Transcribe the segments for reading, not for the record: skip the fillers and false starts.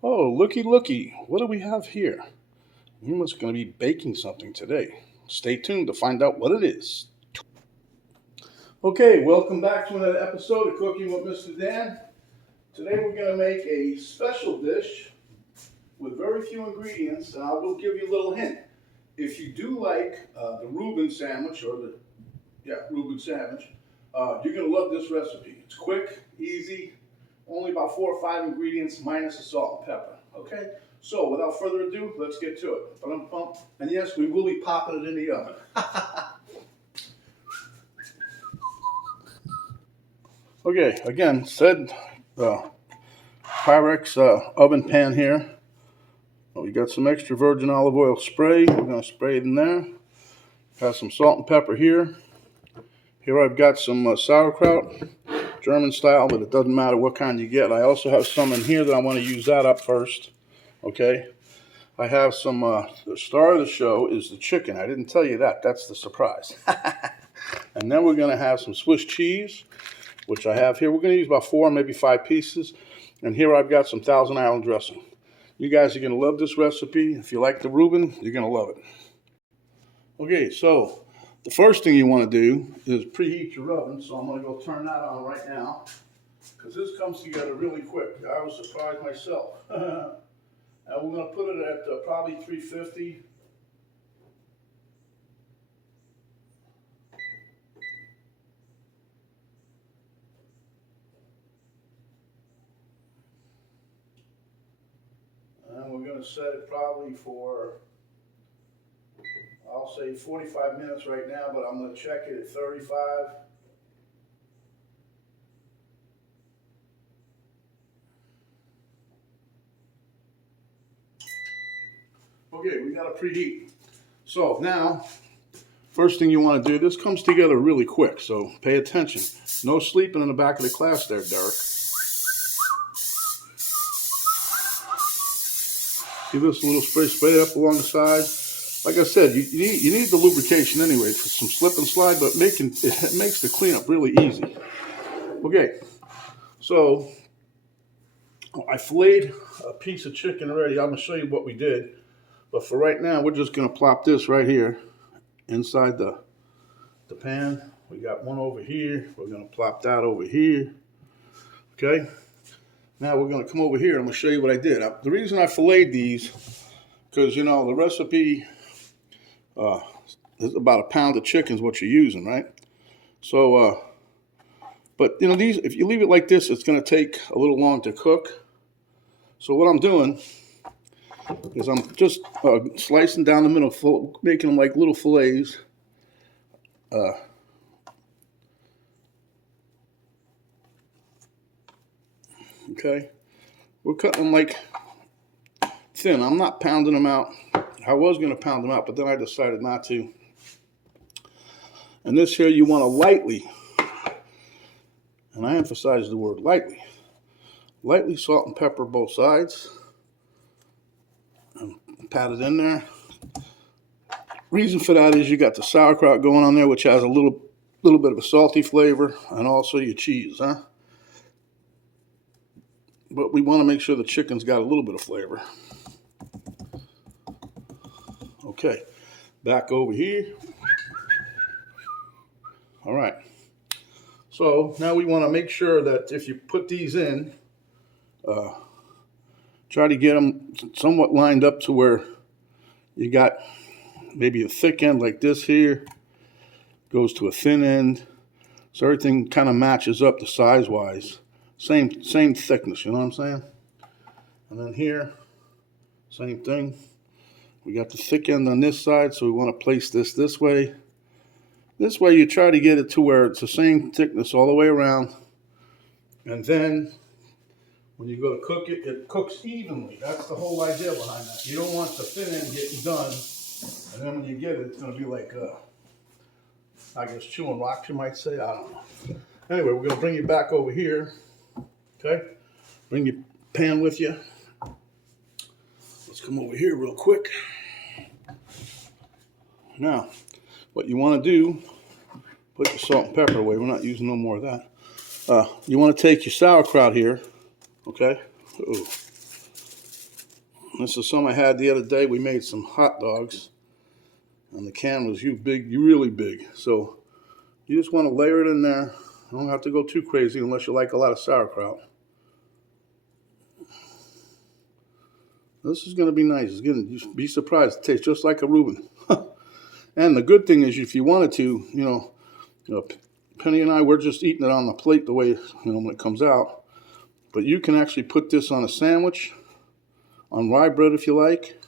Oh, looky, looky. What do we have here? We must going to be baking something today. Stay tuned to find out what it is. Okay, welcome back to another episode of Cooking with Mr. Dan. Today we're going to make a special dish with very few ingredients, and I will give you a little hint. If you do like the Reuben sandwich, Reuben sandwich, you're going to love this recipe. It's quick, easy, only about 4 or 5 ingredients minus the salt and pepper. Okay, so without further ado, let's get to it. And yes, we will be popping it in the oven. Okay, again, said Pyrex oven pan here. We got some extra virgin olive oil spray. We're going to spray it in there. Got some salt and pepper here. Here I've got some sauerkraut, German style, but it doesn't matter what kind you get. I also have some in here that I want to use that up first. Okay. I have some, the star of the show is the chicken. I didn't tell you that. That's the surprise. And then we're going to have some Swiss cheese, which I have here. We're going to use about 4, maybe 5 pieces. And here I've got some Thousand Island dressing. You guys are going to love this recipe. If you like the Reuben, you're going to love it. Okay, so the first thing you want to do is preheat your oven. So I'm going to go turn that on right now, because this comes together really quick. I was surprised myself. And we're going to put it at probably 350. And we're going to set it probably for, I'll say 45 minutes right now, but I'm going to check it at 35. Okay, we got to preheat. So now, first thing you want to do, this comes together really quick, so pay attention. No sleeping in the back of the class there, Derek. See this little spray up along the side? Like I said, you need the lubrication anyway for some slip and slide, but it makes the cleanup really easy. Okay, so I filleted a piece of chicken already. I'm going to show you what we did. But for right now, we're just going to plop this right here inside the pan. We got one over here. We're going to plop that over here. Okay. Now we're going to come over here. I'm going to show you what I did. The reason I filleted these, because, you know, the recipe is about 1 pound of chicken is what you're using, right? So, but, you know, these, if you leave it like this, it's going to take a little long to cook. So what I'm doing is I'm just slicing down the middle, making them like little fillets. Okay, we're cutting them like thin. I'm not pounding them out. I was going to pound them out, but then I decided not to. And this here, you want to lightly, and I emphasize the word lightly salt and pepper both sides. And pat it in there. Reason for that is you got the sauerkraut going on there, which has a little bit of a salty flavor, and also your cheese, huh? But we want to make sure the chicken's got a little bit of flavor. Okay, back over here. All right. So now we want to make sure that if you put these in, try to get them somewhat lined up to where you got maybe a thick end like this here, goes to a thin end, so everything kind of matches up the size-wise. Same thickness, you know what I'm saying? And then here, same thing. We got the thick end on this side, so we want to place this way. This way you try to get it to where it's the same thickness all the way around. And then when you go to cook it, it cooks evenly. That's the whole idea behind that. You don't want the thin end getting done, and then when you get it, it's going to be like, I guess, chewing rocks, you might say. I don't know. Anyway, we're going to bring you back over here. Okay? Bring your pan with you. Let's come over here real quick. Now, what you want to do, put your salt and pepper away. We're not using no more of that. You want to take your sauerkraut here. Okay? Ooh. This is some I had the other day. We made some hot dogs, and the can was really big. So you just want to layer it in there. You don't have to go too crazy unless you like a lot of sauerkraut. This is going to be nice. It's going to, you'd be surprised. It tastes just like a Reuben. And the good thing is, if you wanted to, you know, Penny and I, we're just eating it on the plate the way, when it comes out. But you can actually put this on a sandwich, on rye bread if you like.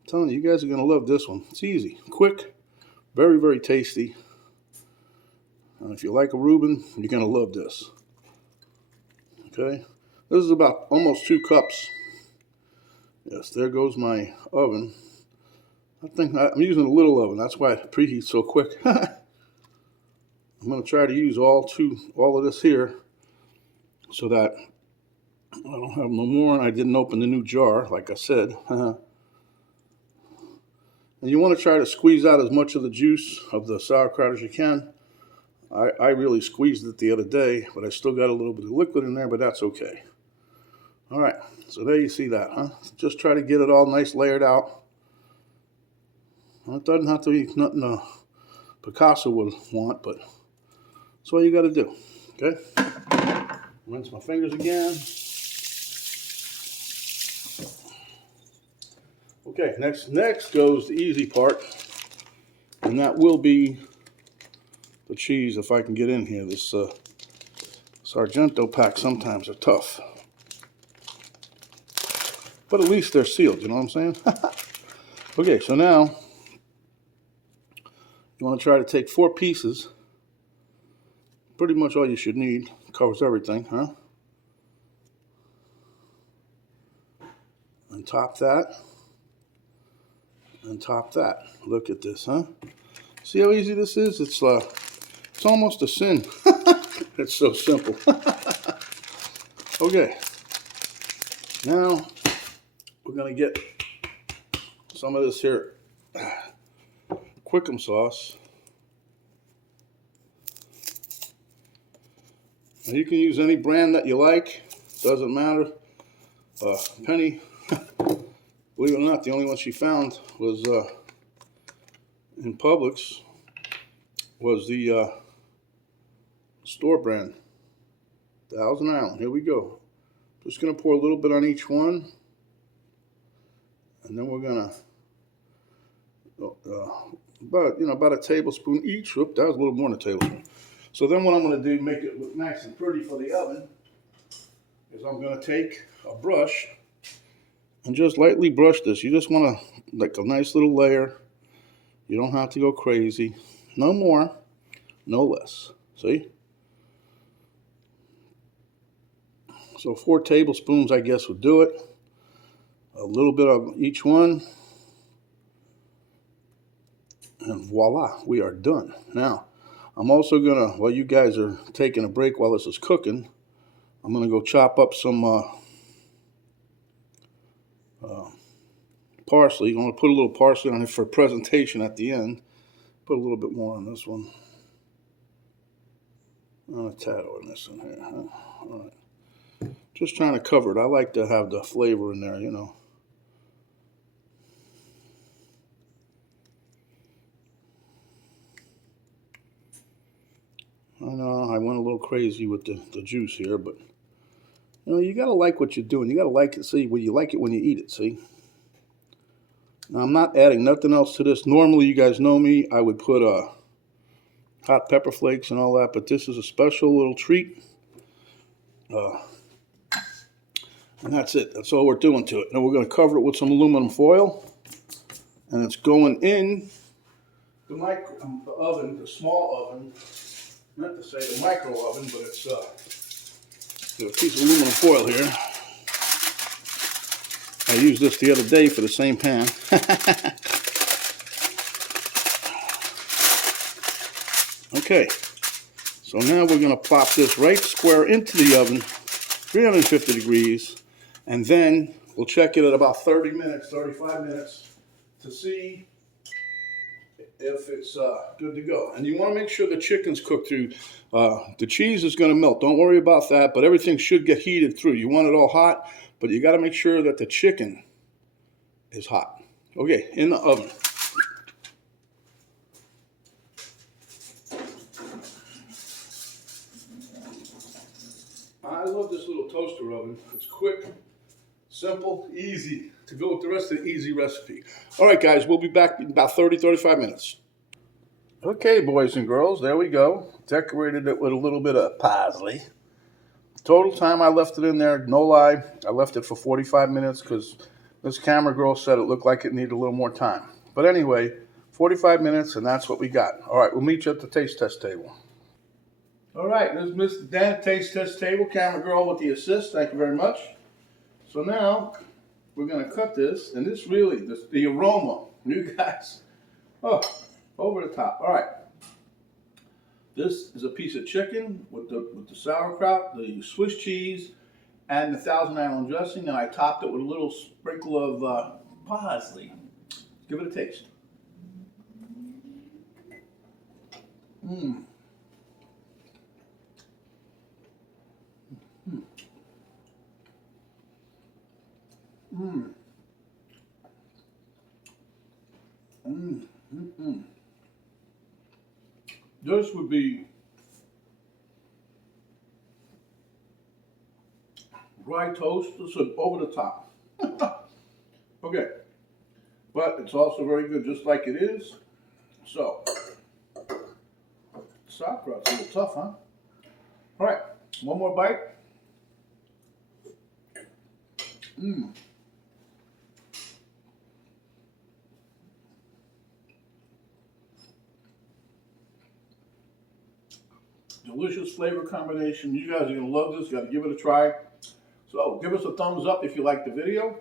I'm telling you, you guys are going to love this one. It's easy, quick, very, very tasty. And if you like a Reuben, you're going to love this. Okay, this is about almost 2 cups. Yes, there goes my oven. I think I'm using a little oven. That's why it preheats so quick. I'm going to try to use all of this here so that I don't have no more. And I didn't open the new jar, like I said. And you want to try to squeeze out as much of the juice of the sauerkraut as you can. I really squeezed it the other day, but I still got a little bit of liquid in there, but that's okay. All right, so there you see that, huh? Just try to get it all nice layered out. Well, it doesn't have to be nothing Picasso would want, but that's all you got to do, okay? Rinse my fingers again. Okay, next goes the easy part, and that will be the cheese, if I can get in here. This Sargento pack sometimes are tough. But at least they're sealed, you know what I'm saying? Okay, so now you want to try to take 4 pieces. Pretty much all you should need. Covers everything, huh? And top that. And top that. Look at this, huh? See how easy this is? It's almost a sin. It's so simple. Okay. Now we're gonna get some of this here Quickum sauce. Now you can use any brand that you like. Doesn't matter. Penny, believe it or not, the only one she found was in Publix was the store brand, Thousand Island. Here we go. Just gonna pour a little bit on each one, and then we're gonna about a tablespoon each. Whoop, that was a little more than a tablespoon. So then what I'm gonna do, make it look nice and pretty for the oven, is I'm gonna take a brush and just lightly brush this. You just want to, like, a nice little layer. You don't have to go crazy. No more, no less. See? So 4 tablespoons, I guess, would do it. A little bit of each one. And voila, we are done. Now, I'm also going to, while you guys are taking a break while this is cooking, I'm going to go chop up some parsley. I'm going to put a little parsley on it for presentation at the end. Put a little bit more on this one. And a tad on this one here. Huh? All right. Just trying to cover it. I like to have the flavor in there, you know. I know I went a little crazy with the juice here, but you got to like what you're doing. You got to like it. See, well, you like it when you eat it. See. Now I'm not adding nothing else to this. Normally, you guys know me. I would put hot pepper flakes and all that, but this is a special little treat. And that's it. That's all we're doing to it. Now we're going to cover it with some aluminum foil, and it's going in the oven, the small oven. I meant to say the micro oven, but it's got a piece of aluminum foil here. I used this the other day for the same pan. Okay, so now we're going to plop this right square into the oven, 350 degrees, and then we'll check it at about 30 minutes, 35 minutes to see if it's good to go. And you want to make sure the chicken's cooked through. The cheese is going to melt. Don't worry about that, but everything should get heated through. You want it all hot, but you got to make sure that the chicken is hot. Okay, in the oven. I love this little toaster oven. It's quick, simple, easy to go with the rest of the easy recipe. All right, guys, we'll be back in about 30-35 minutes. Okay, boys and girls, there we go. Decorated it with a little bit of parsley. Total time I left it in there, no lie, I left it for 45 minutes because this camera girl said it looked like it needed a little more time. But anyway, 45 minutes, and that's what we got. All right, we'll meet you at the taste test table. All right, this is Mr. Dan, taste test table, camera girl with the assist. Thank you very much. So now we're going to cut this, and this really, the aroma, you guys, oh, over the top. All right. This is a piece of chicken with the sauerkraut, the Swiss cheese, and the Thousand Island dressing, and I topped it with a little sprinkle of parsley. Give it a taste. Mmm. Mmm. Mmm. Mmm. This would be dry toast, this is over the top. Okay, but it's also very good just like it is. So, sauerkraut's a little tough, huh? All right, one more bite. Mmm. Delicious flavor combination. You guys are going to love this. Got to give it a try. So give us a thumbs up if you like the video.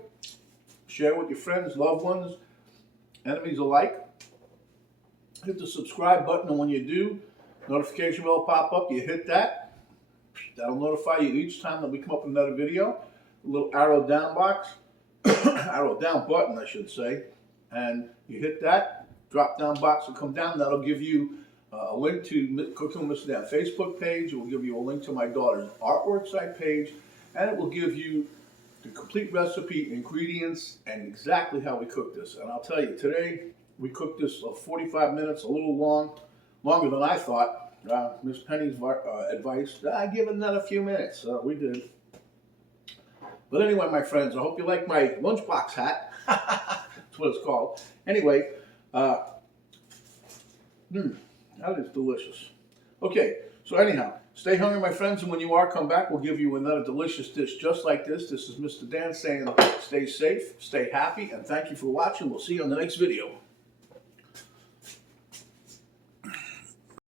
Share with your friends, loved ones, enemies alike. Hit the subscribe button, and when you do, notification bell will pop up. You hit that. That'll notify you each time that we come up with another video. A little arrow down box. Arrow down button, I should say. And you hit that. Drop down box will come down. That'll give you a link to Cooking with Mr. Dan Facebook page. It will give you a link to my daughter's artwork site page, and it will give you the complete recipe, ingredients, and exactly how we cook this. And I'll tell you, today we cooked this 45 minutes, a little longer than I thought. Miss Penny's advice, give it another few minutes. We did. But anyway, my friends, I hope you like my lunchbox hat. That's what it's called. Anyway, that is delicious. Okay, so anyhow, stay hungry, my friends, and when you are, come back. We'll give you another delicious dish just like this. This is Mr. Dan saying stay safe, stay happy, and thank you for watching. We'll see you on the next video.